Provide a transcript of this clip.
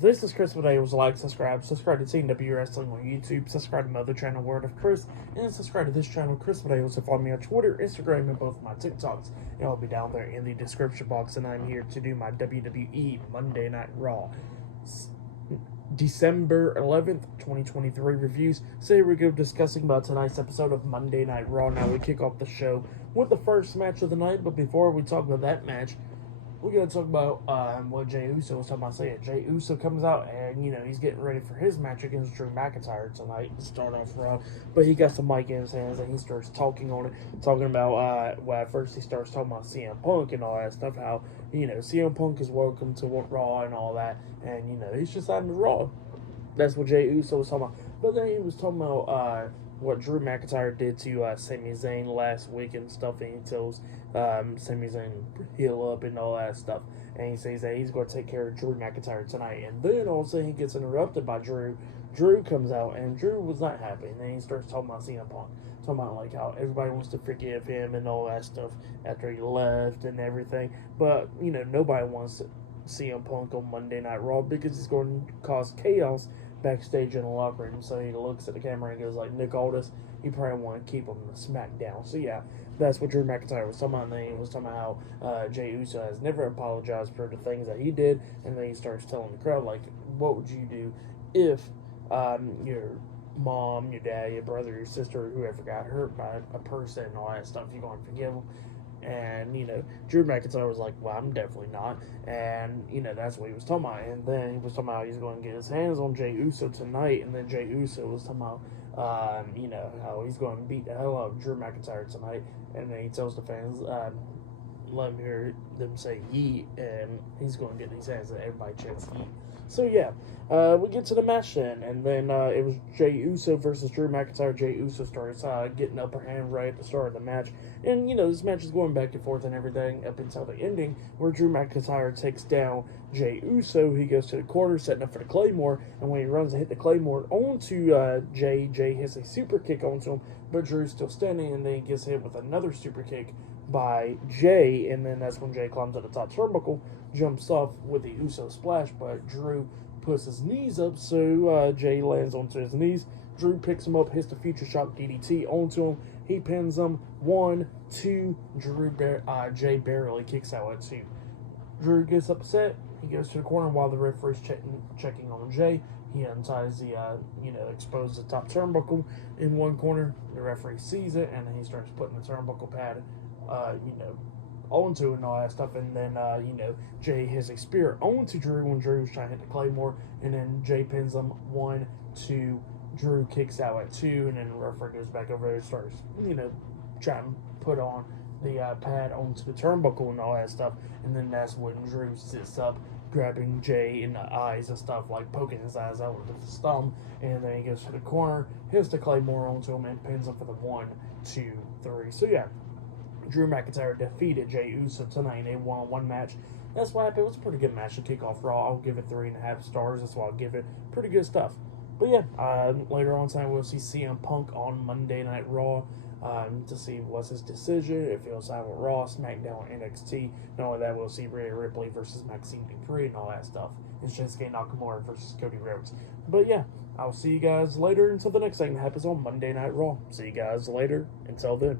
This is Chris Videos. Like, subscribe to TNW Wrestling on YouTube, subscribe to my other channel, Word of Chris, and subscribe to this channel, Chris Videos, and follow me on Twitter, Instagram, and both my TikToks. And I'll be down there in the description box, and I'm here to do my WWE Monday Night Raw December 11th, 2023 reviews. So here we go discussing about tonight's episode of Monday Night Raw. Now we kick off the show with the first match of the night, but before we talk about that match, we're going to talk about what Jey Uso was talking about saying. Jey Uso comes out and, he's getting ready for his match against Drew McIntyre tonight to start off Raw. But he got some mic in his hands and he starts talking on it. Talking about, at first he starts talking about CM Punk and all that stuff. How, CM Punk is welcome to Raw and all that. And, he's just on the Raw. That's what Jey Uso was talking about. But then he was talking about what Drew McIntyre did to Sami Zayn last week and stuff, and he tells Sami Zayn heal up and all that stuff, and he says that he's going to take care of Drew McIntyre tonight, and then all of a sudden he gets interrupted by Drew. Drew comes out, and Drew was not happy, and then he starts talking about CM Punk, talking about like how everybody wants to forgive him and all that stuff after he left and everything, but nobody wants CM Punk on Monday Night Raw because he's going to cause chaos backstage in the locker room. So he looks at the camera and goes like, Nick Aldis, you probably want to keep him in SmackDown. So yeah, that's what Drew McIntyre was talking about. And then he was talking about how Jey Uso has never apologized for the things that he did. And then he starts telling the crowd, like, what would you do if your mom, your dad, your brother, your sister, whoever got hurt by a person and all that stuff, you're going to forgive them? And, Drew McIntyre was like, well, I'm definitely not. And, that's what he was talking about. And then he was talking about he's going to get his hands on Jey Uso tonight. And then Jey Uso was talking about, how he's going to beat the hell out of Drew McIntyre tonight. And then he tells the fans, let him hear them say yeet. And he's going to get these hands and everybody chants yeet. So, yeah, we get to the match then. And then it was Jey Uso versus Drew McIntyre. Jey Uso starts getting upper hand right at the start of the match. And, this match is going back and forth and everything up until the ending where Drew McIntyre takes down Jey Uso. He goes to the corner, setting up for the Claymore. And when he runs to hit the Claymore onto Jey, Jey hits a super kick onto him. But Drew's still standing, and then he gets hit with another super kick by Jey. And then that's when Jey climbs to the top turnbuckle, jumps off with the Uso splash. But Drew puts his knees up, so Jey lands onto his knees. Drew picks him up, hits the Future Shock DDT onto him. He pins him. 1, 2. Jey barely kicks out at 2. Drew gets upset. He goes to the corner while the referee's checking on Jey. He unties the, exposes the top turnbuckle in one corner. The referee sees it, and then he starts putting the turnbuckle pad, onto it and all that stuff. And then, Jey hits a spear onto Drew when Drew was trying to hit the Claymore. And then Jey pins him. 1, 2. Drew kicks out at 2, and then the referee goes back over there and starts, trying to put on the pad onto the turnbuckle and all that stuff. And then that's when Drew sits up, grabbing Jey in the eyes and stuff, like poking his eyes out with his thumb. And then he goes to the corner, hits the Claymore onto him, and pins him for the 1, 2, 3. So yeah, Drew McIntyre defeated Jey Uso tonight in a one-on-one match. That's what happened. It was a pretty good match to kick off Raw. I'll give it 3.5 stars. That's why I'll give it. Pretty good stuff. But yeah, later on tonight we'll see CM Punk on Monday Night Raw to see what's his decision, if he'll sign with Raw, SmackDown, NXT. Not only that, we'll see Rhea Ripley versus Maxine Dupree and all that stuff. And Shinsuke Nakamura versus Cody Rhodes. But yeah, I'll see you guys later until the next thing that happens on Monday Night Raw. See you guys later. Until then.